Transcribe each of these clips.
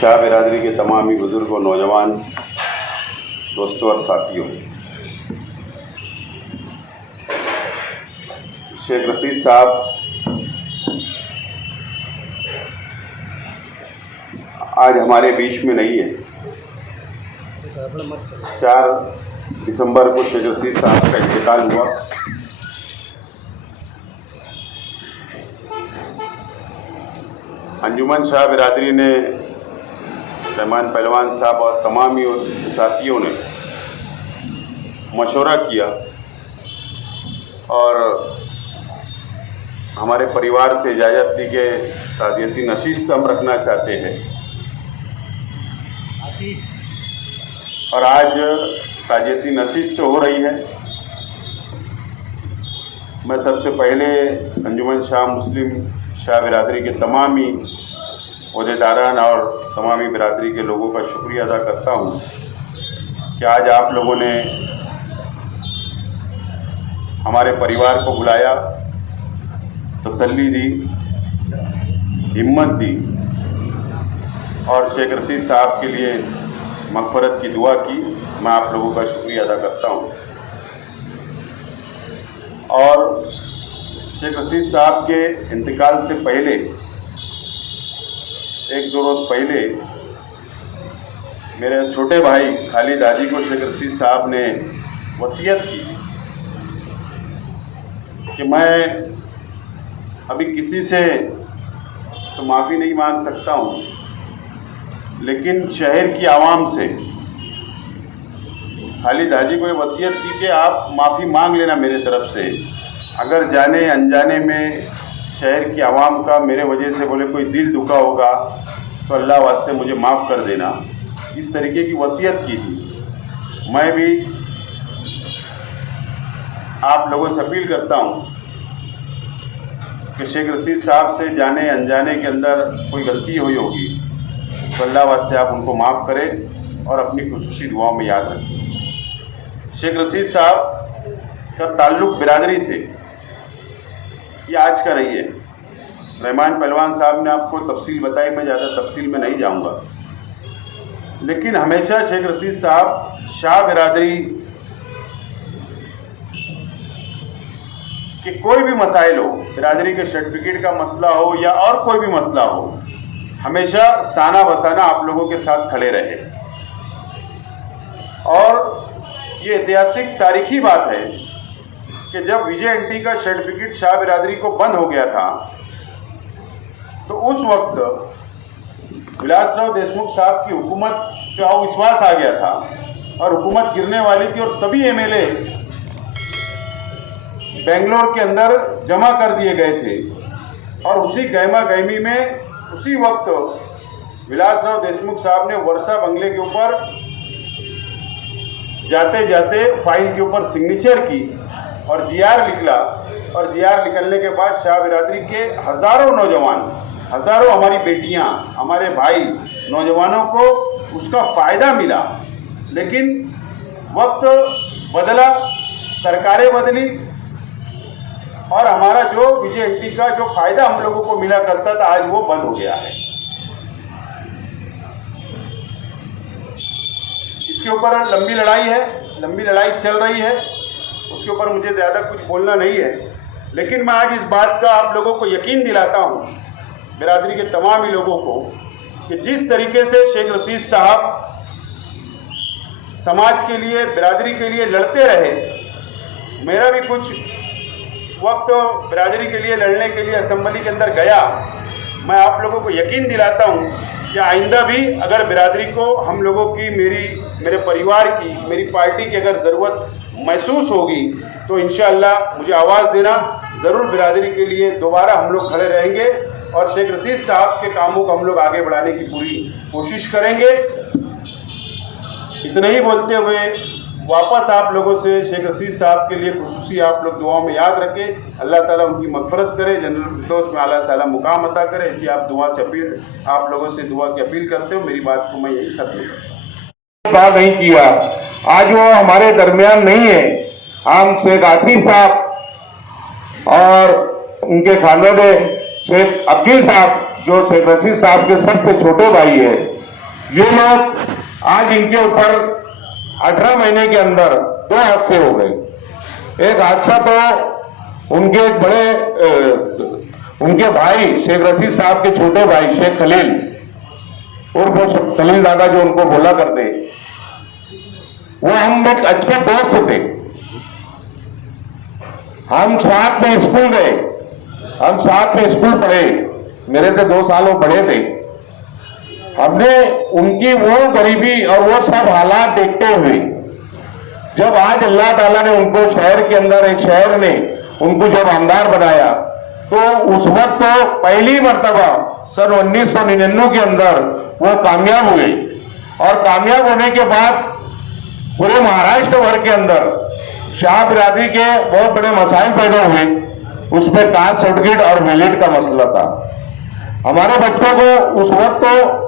शाह बिरादरी के तमाम ही बुजुर्ग और नौजवान दोस्तों और साथियों, शेख रशीद साहब आज हमारे बीच में नहीं है। 4 दिसंबर को शेख रशीद साहब का इंतकाल हुआ। अंजुमन शाह बिरादरी ने, रहमान पहलवान साहब और तमाम ही साथियों ने मशवरा किया और हमारे परिवार से इजाज़त दी कि ताज़ियती नशिस्त हम रखना चाहते हैं। और आज ताज़ियती नशिस्त हो रही है। मैं सबसे पहले अंजुमन शाह मुस्लिम शाह बिरादरी के तमाम ही ओहदेदारान और तमाम ही बिरादरी के लोगों का शुक्रिया अदा करता हूँ कि आज आप लोगों ने हमारे परिवार को बुलाया, तसल्ली दी, हिम्मत दी और शेख रशीद साहब के लिए मग़फ़रत की दुआ की। मैं आप लोगों का शुक्रिया अदा करता हूँ। और शेख रशीद साहब के इंतकाल से पहले 1-2 रोज़ पहले मेरे छोटे भाई खालिद हाजी को शेख रशीद साहब ने वसीयत की कि मैं अभी किसी से तो माफ़ी नहीं मांग सकता हूँ, लेकिन शहर की आवाम से खालिद हाजी को ये वसीयत की कि आप माफ़ी मांग लेना मेरे तरफ से। अगर जाने अनजाने में शहर की आवाम का मेरे वजह से बोले कोई दिल दुखा होगा तो अल्लाह वास्ते मुझे माफ़ कर देना। इस तरीके की वसीयत की थी। मैं भी आप लोगों से अपील करता हूँ कि शेख रशीद साहब से जाने अनजाने के अंदर कोई गलती हुई होगी तो अल्लाह वास्ते आप उनको माफ़ करें और अपनी खुसूसी दुआओं में याद रखें। शेख रशीद साहब का ताल्लुक़ बिरादरी से ये आज का नहीं है। रहमान पहलवान साहब ने आपको तफसील बताई, मैं ज़्यादा तफसील में नहीं जाऊंगा, लेकिन हमेशा शेख रशीद साहब शाह बिरादरी कि कोई भी मसाइल हो, बिरादरी के सर्टिफिकेट का मसला हो या और कोई भी मसला हो, हमेशा साना बसाना आप लोगों के साथ खड़े रहे। और ये ऐतिहासिक तारीखी बात है कि जब विजय एंटी का सर्टिफिकेट शाह बिरादरी को बंद हो गया था तो उस वक्त विलासराव देशमुख साहब की हुकूमत पे अविश्वास आ गया था और हुकूमत गिरने वाली थी और सभी एमएलए बेंगलोर के अंदर जमा कर दिए गए थे। और उसी गहमा गहमी में उसी वक्त विलासराव देशमुख साहब ने वर्षा बंगले के ऊपर जाते जाते फाइल के ऊपर सिग्नेचर की और जीआर निकला। और जीआर निकलने के बाद शाह बिरादरी के हज़ारों नौजवान, हज़ारों हमारी बेटियां, हमारे भाई नौजवानों को उसका फ़ायदा मिला। लेकिन वक्त बदला, सरकारें बदली और हमारा जो विजय एंटी का जो फ़ायदा हम लोगों को मिला करता था आज वो बंद हो गया है। इसके ऊपर लंबी लड़ाई है, लंबी लड़ाई चल रही है, उसके ऊपर मुझे ज़्यादा कुछ बोलना नहीं है। लेकिन मैं आज इस बात का आप लोगों को यकीन दिलाता हूँ, बिरादरी के तमाम ही लोगों को, कि जिस तरीके से शेख रशीद साहब समाज के लिए, बिरादरी के लिए लड़ते रहे, मेरा भी कुछ वक्त बिरादरी के लिए लड़ने के लिए असेंबली के अंदर गया। मैं आप लोगों को यकीन दिलाता हूँ कि आइंदा भी अगर बिरादरी को हम लोगों की, मेरे परिवार की, मेरी पार्टी की अगर ज़रूरत महसूस होगी तो इंशाअल्लाह मुझे आवाज़ देना। ज़रूर बिरादरी के लिए दोबारा हम लोग खड़े रहेंगे और शेख रशीद साहब के कामों को हम लोग आगे बढ़ाने की पूरी कोशिश करेंगे। इतना ही बोलते हुए वापस आप लोगों से शेख रशीद साहब के लिए खुसूसी आप लोग दुआओं में याद रखें। अल्लाह ताला उनकी मग़फ़रत करे, जन्नतुल फिरदौस में आला साला मुकाम अता करे। इसी आप दुआ से अपील, आप लोगों से दुआ की अपील करते हो। मेरी बात को मैं यही खत्म बात नहीं किया, आज वो हमारे दरमियान नहीं है। हम शेख आसिफ साहब और उनके खानदान शेख अब्दुल साहब जो शेख रशीद साहब के सबसे छोटे भाई है, ये लोग आज इनके ऊपर 18 महीने के अंदर 2 हादसे हो गए। एक हादसा तो उनके एक उनके भाई शेख रशीद साहब के छोटे भाई शेख खलील उर्फ खलील दादा जो उनको बोला करते, वो हम एक अच्छे दोस्त थे। हम साथ में स्कूल गए, हम साथ में स्कूल पढ़े, मेरे से 2 साल वो बड़े थे। हमने उनकी वो गरीबी और वो सब हालात देखते हुए जब आज अल्लाह ताला ने उनको शहर के अंदर एक शहर ने उनको जब आमदार बनाया, तो उस वक्त तो पहली मर्तबा सन 1999 के अंदर वो कामयाब हुए। और कामयाब होने के बाद पूरे महाराष्ट्र भर के अंदर शाह बिरादरी के बहुत बड़े मसाइल पैदा हुए। उसमें कास्ट सर्टिफिकेट और वैलिड का मसला था। हमारे बच्चों को उस वक्त तो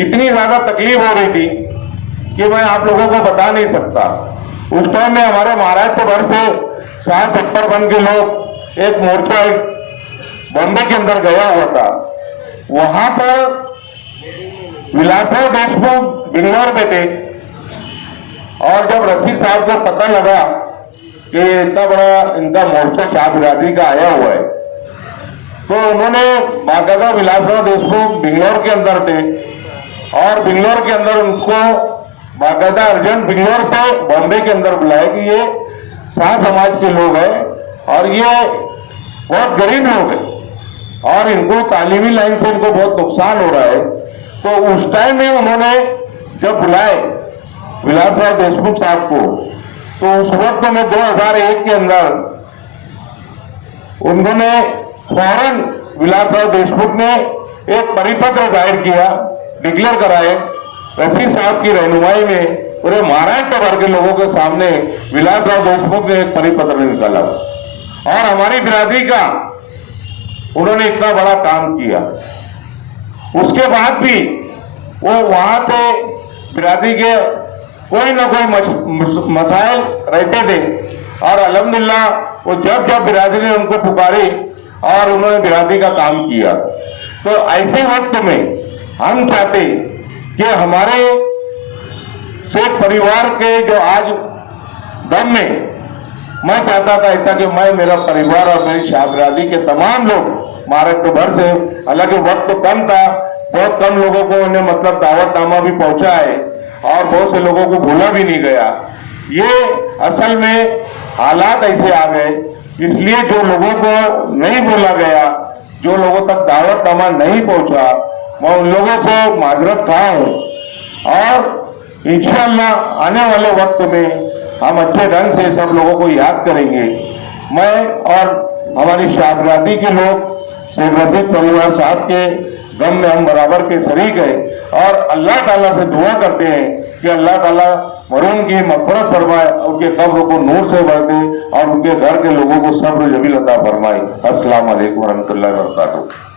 इतनी ज्यादा तकलीफ हो रही थी कि मैं आप लोगों को बता नहीं सकता। उस टाइम में हमारे महाराष्ट्र भर से 60-70 के लोग एक मोर्चा बॉम्बे के अंदर गया हुआ था। वहां पर विलासराव देशमुख बेंगलोर में थे, और जब रशीद साहब को पता लगा कि इतना बड़ा इनका मोर्चा शाह बिरादरी का आया हुआ है, तो उन्होंने बाकायदा विलासराव देशमुख बेंगलोर के अंदर थे और बेंगलोर के अंदर उनको बाकायदा अर्जेंट बेंगलोर से बॉम्बे के अंदर बुलाया कि ये शाह समाज के लोग हैं और ये बहुत गरीब लोग हैं और इनको तालीमी लाइन से इनको बहुत नुकसान हो रहा है। तो उस टाइम में उन्होंने जब बुलाए विलासराव देशमुख साहब को, तो उस वक्त में 2001 के अंदर उन्होंने फौरन विलासराव देशमुख ने एक परिपत्र जाहिर किया, डिक्लेयर कराए रशीद साहब की रहनुमाई में। पूरे महाराष्ट्र भर के लोगों के सामने विलासराव देशमुख ने एक परिपत्र निकाला और हमारी बिरादरी का उन्होंने इतना बड़ा काम किया। उसके बाद भी वो वहां से बिरादरी के कोई ना कोई मसाइल रहते थे और अल्हम्दुलिल्लाह वो जब जब बिरादरी ने उनको पुकारी और उन्होंने बिरादरी का काम किया। तो ऐसे वक्त में हम चाहते कि हमारे शेख परिवार के जो आज दम में, मैं चाहता था ऐसा कि मैं, मेरा परिवार और मेरी शाह बिरादरी के तमाम लोग महाराष्ट्र भर से, हालांकि वक्त तो कम था, बहुत कम लोगों को उन्हें मतलब दावतनामा भी पहुंचा है और बहुत से लोगों को भूला भी नहीं गया। ये असल में हालात ऐसे आ गए, इसलिए जो लोगों को नहीं बोला गया, जो लोगों तक दावतनामा नहीं पहुंचा, मैं उन लोगों से माजरत खा हूं और इंशाअल्लाह आने वाले वक्त में हम अच्छे ढंग से सब लोगों को याद करेंगे। मैं और हमारी शाह बिरादरी के लोग शेख रशीद परिवार साहब के गम में हम बराबर के शरीक हैं और अल्लाह ताला से दुआ करते हैं कि अल्लाह ताला मरहूम की मग़फ़िरत फरमाए, उनके कब्र को नूर से भर दे और उनके घर के लोगों को सब्र जमील अता फरमाए। अस्सलाम वालेकुम व रहमतुल्लाहि व बरकातुहू।